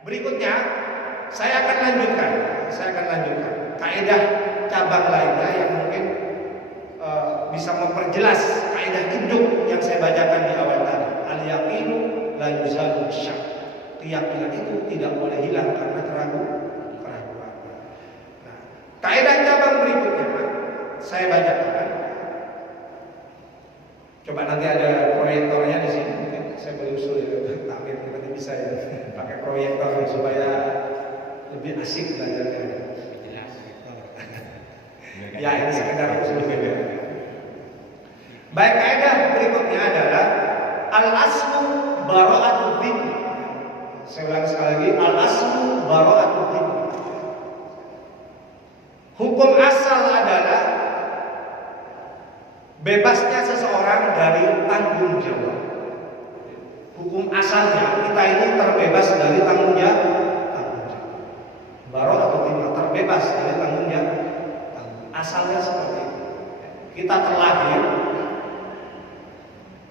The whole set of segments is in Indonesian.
Berikutnya saya akan lanjutkan kaidah cabang lainnya yang mungkin bisa memperjelas kaidah induk yang saya bacakan di awal tadi. Al-yaqinu la yuzalu bisyak. Keyakinan itu tidak boleh hilang karena keraguan. Nah, kaidah cabang berikutnya saya bacakan. Coba nanti ada proyektornya di sini. Saya boleh usul ya, takmir nanti bisa ya pakai proyektor supaya lebih asik belajarnya. Ya ini sekedar usul. Baik, kaidah berikutnya adalah al-aslu bara'atul dhimmi. Saya ulang sekali lagi, al-aslu bara'atul dhimmi. Hukum asal adalah bebasnya seseorang dari tanggung jawab. Hukum asalnya kita ini terbebas dari tanggung jawab. Bara'atul dhimmi, terbebas dari tanggung jawab. Asalnya seperti itu. Kita terlahir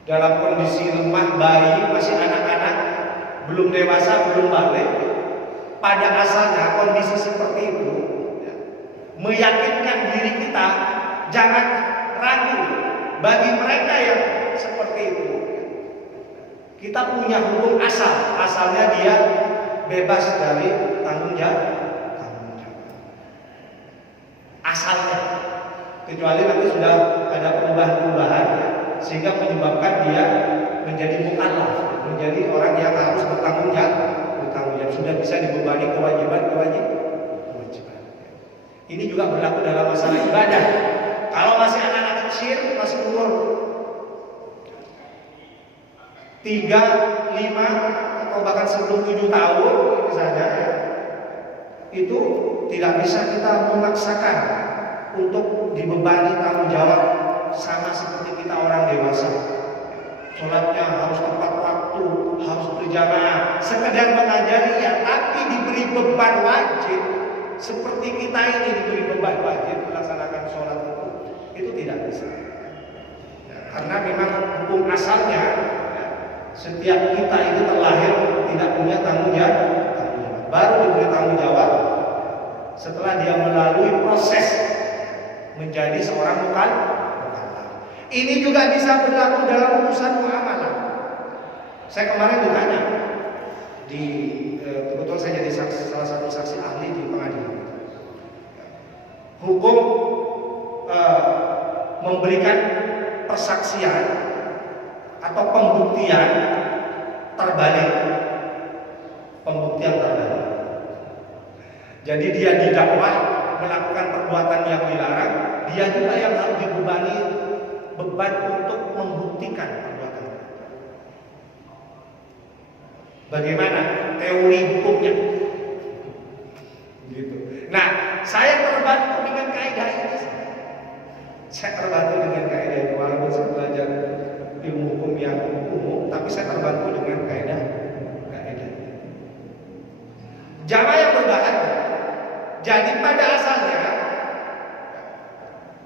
dalam kondisi lemah, bayi, masih anak-anak, belum dewasa, belum balik. Pada asalnya kondisi seperti itu meyakinkan diri kita jangan ragu. Bagi mereka yang seperti itu, kita punya hukum asal. Asalnya dia bebas dari tanggung jawab. Asalnya, kecuali nanti sudah ada perubahan-perubahan sehingga menyebabkan dia menjadi mukallaf, menjadi orang yang harus bertanggung jawab, sudah bisa dibebani kewajiban. Ini juga berlaku dalam masalah ibadah. Kalau masih anak-anak kecil, masih umur 3, 5 atau bahkan sebelum 7 tahun misalnya, itu tidak bisa kita memaksakan untuk dibebani tanggung jawab sama seperti kita orang dewasa. Sholatnya harus tepat waktu, harus berjamaah. Sekedar mengajari ya, tapi diberi beban wajib seperti kita ini diberi beban wajib melaksanakan sholat itu tidak bisa. Karena memang hukum asalnya setiap kita itu terlahir tidak punya tanggung jawab. Baru diberi tanggung jawab setelah dia melalui proses menjadi seorang mukallaf. Ini juga bisa berlaku dalam urusan muamalah. Saya kemarin ditanya kebetulan saya jadi salah satu saksi ahli di pengadilan. Hukum memberikan persaksian atau pembuktian terbalik. Jadi dia didakwa melakukan perbuatan yang dilarang, dia juga yang harus dibebani beban untuk membuktikan perbuatan. Bagaimana teori hukumnya? Gitu. Nah, saya terbantu dengan kaidah ini. Walaupun saya belajar ilmu hukum yang umum, tapi saya terbantu dengan kaidah. Jamaah yang berbahagia. Jadi pada asalnya,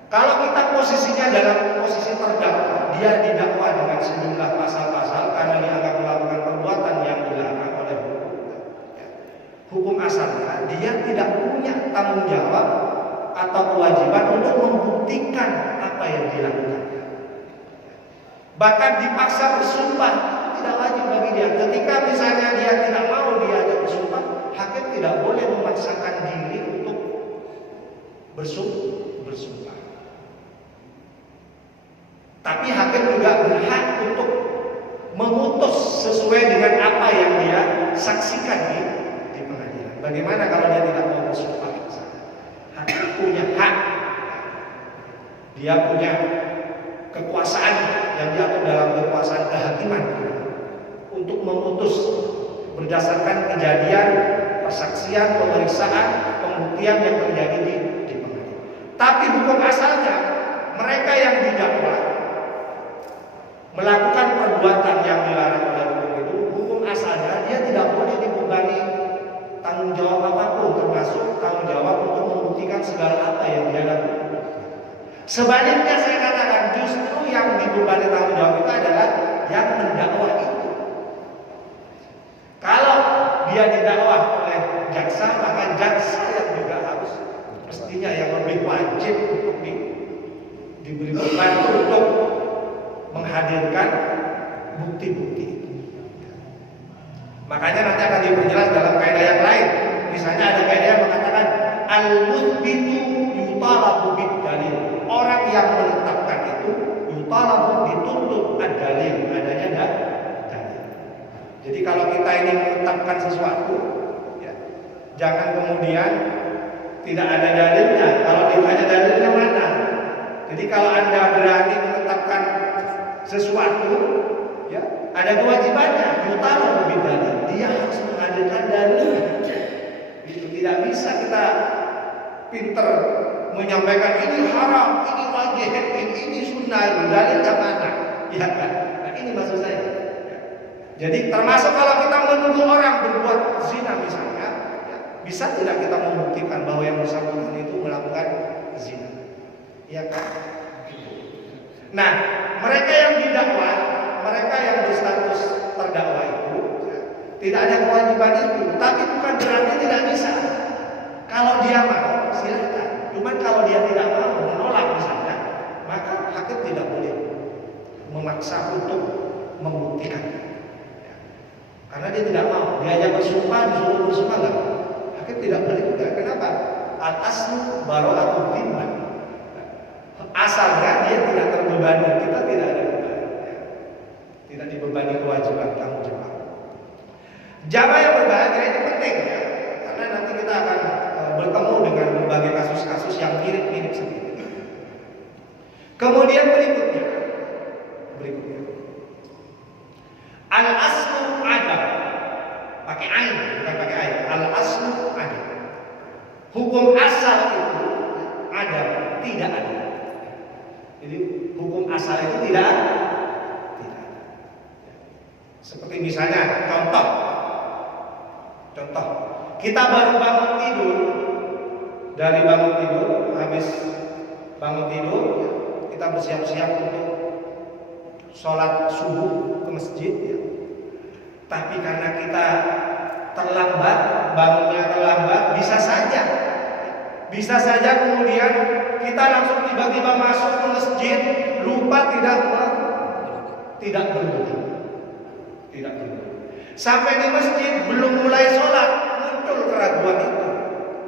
kalau kita posisinya dalam posisi terdakwa, dia didakwa dengan sejumlah pasal-pasal karena dianggap melakukan perbuatan yang dilarang oleh hukum asalnya, dia tidak punya tanggung jawab atau kewajiban untuk membuktikan apa yang dilakukan. Bahkan dipaksa bersumpah tidak wajib bagi dia. Ketika misalnya dia tidak mau diajak bersumpah, hakim tidak boleh memaksakan diri untuk bersumpah. Tapi hakim juga berhak untuk memutus sesuai dengan apa yang dia saksikan di pengadilan. Bagaimana kalau dia tidak mau bersumpah? Hakim punya hak. Dia punya kekuasaan yang diatur dalam kekuasaan kehakiman untuk memutus berdasarkan kejadian, persaksian, pemeriksaan, pembuktian yang terjadi di pengadilan. Tapi hukum asalnya, mereka yang didakwa melakukan perbuatan yang dilarang oleh hukum itu, hukum asalnya dia tidak boleh dibebani tanggung jawab apapun, termasuk tanggung jawab untuk membuktikan segala apa yang dia lakukan. Sebaliknya saya katakan justru yang dibebani tanggung jawab itu adalah yang mendakwa itu. Kalau dia didakwah oleh jaksa, maka jaksa yang juga harus mestinya yang lebih wajib untuk diberi beban untuk menghadirkan bukti-bukti itu. Makanya nanti akan diperjelas dalam kaidah yang lain. Misalnya ada kaidah yang mengatakan al-muthbitu yutalabu bid-dalil. Orang yang menetapkan itu yutalabu, dituntut ad-dalil, adanya dalil. Jadi kalau kita ini menetapkan sesuatu, ya, jangan kemudian tidak ada dalilnya. Kalau ditanya dalilnya mana? Jadi kalau Anda berani menetapkan sesuatu, ya, ada kewajibannya, yutalabu bid-dalil. Dia harus menghadirkan dalil. Itu tidak bisa kita pinter menyampaikan ini haram, ini wajib, ini sunnah, dalilnya mana? Ya kan? Nah ini maksud saya. Jadi termasuk kalau kita menuduh orang berbuat zina misalnya, ya, bisa tidak kita membuktikan bahwa yang bersangkutan itu melakukan zina? Ya kan? Nah, mereka yang didakwa, mereka yang berstatus terdakwa itu, ya, tidak ada kewajiban itu, tapi bukan berarti tidak bisa. Kalau dia mau, silakan. Cuman kalau dia tidak mau, menolak misalnya, maka hakim tidak boleh memaksa untuk membuktikan. Ya. Karena dia tidak mau, dia hanya bersumpah, disuruh bersumpah enggak. Hakim tidak boleh juga. Kenapa? Al-aslu bara'atu dhimma. Asalnya dia tidak terbebani, kita tidak ada beban. Ya. Tidak dibebani kewajiban tanggung jawab. Jamaah yang berbahagia ini penting ya, karena nanti kita akan bertemu dengan berbagai kasus-kasus yang mirip-mirip seperti ini. Kemudian berikutnya, al-aslu ada, pakai ain, bukan pakai ayat. Al-aslu ada. Hukum asal itu ada, tidak ada. Jadi hukum asal itu tidak ada. Seperti misalnya contoh, kita baru bangun tidur, dari bangun tidur, habis bangun tidur, kita bersiap-siap untuk sholat subuh ke masjid, ya. Tapi karena kita terlambat, bangunnya terlambat, bisa saja kemudian kita langsung tiba-tiba masuk ke masjid, lupa tidak berwudu. Sampai di masjid belum mulai sholat, muncul keraguan itu.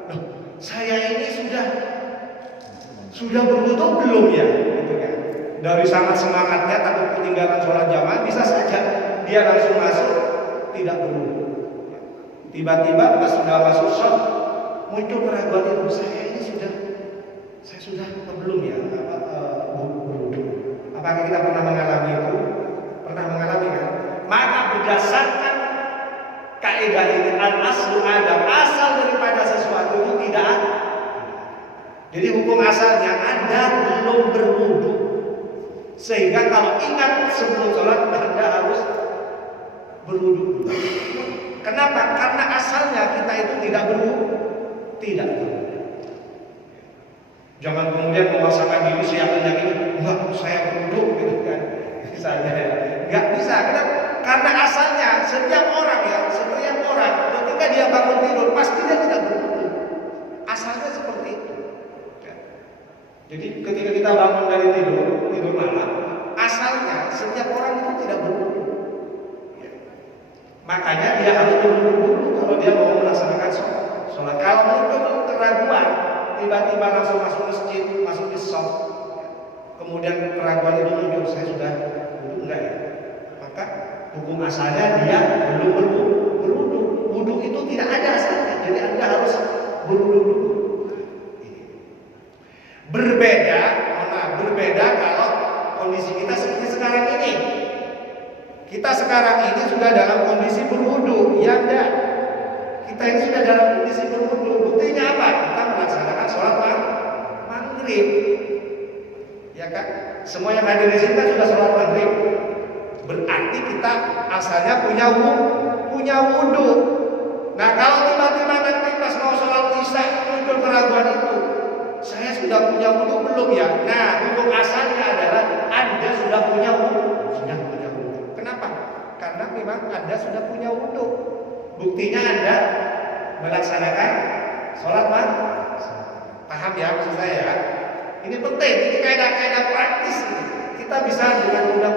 Loh, saya ini sudah berwudu belum ya? Gitu kan. Dari sangat semangatnya takut ketinggalan sholat jamaah, bisa saja dia langsung masuk tidak berwudu. Tiba-tiba pas sudah masuk sholat, muncul keraguan itu, saya sudah belum ya berwudu. Apakah kita pernah mengalami itu? Pernah mengalami kan? Maka berdasarkan kaidah ini al-aslu ada, asal daripada sesuatu itu tidak ada. Jadi hukum asalnya Anda belum berwudu, sehingga kalau ingat sebelum sholat Anda harus berwudu. Kenapa? Karena asalnya kita itu tidak berwudu. Jangan kemudian memaksakan diri siapkan lagi, enggak saya berwudu gitu kan. Misalnya enggak bisa. Kenapa? Karena asalnya setiap orang ketika dia bangun tidur pasti dia tidak berwudu. Asalnya seperti itu. Ya. Jadi ketika kita bangun dari tidur malam, asalnya setiap orang itu tidak berwudu. Ya. Makanya dia harus berwudu kalau dia mau melaksanakan sholat. Kalau muncul keraguan, tiba-tiba langsung masuk masjid, masuk ke shop, kemudian keraguan itu muncul, saya sudah berwudu enggak ya? Maka hukum asalnya dia belum berwudu. Wudu itu tidak ada asalnya, jadi Anda harus berwudu dulu. Berbeda kalau kondisi kita seperti sekarang ini. Kita sekarang ini sudah dalam kondisi berwudu, ya enggak? Kita ini sudah dalam kondisi berwudu. Buktinya apa? Kita melaksanakan sholat maghrib, ya kan? Semua yang hadir di sini kan sudah sholat maghrib. Berarti kita asalnya punya wudu. Nah kalau tiba-tiba nanti pas mau sholat isya muncul keraguan itu, saya sudah punya wudu belum ya? Nah hukum asalnya adalah Anda sudah punya wudu. Kenapa? Karena memang Anda sudah punya wudu. Buktinya Anda melaksanakan sholat maghrib. Paham ya maksud saya ya? Ini penting, ini kaidah-kaidah praktis. Kita bisa dengan mudah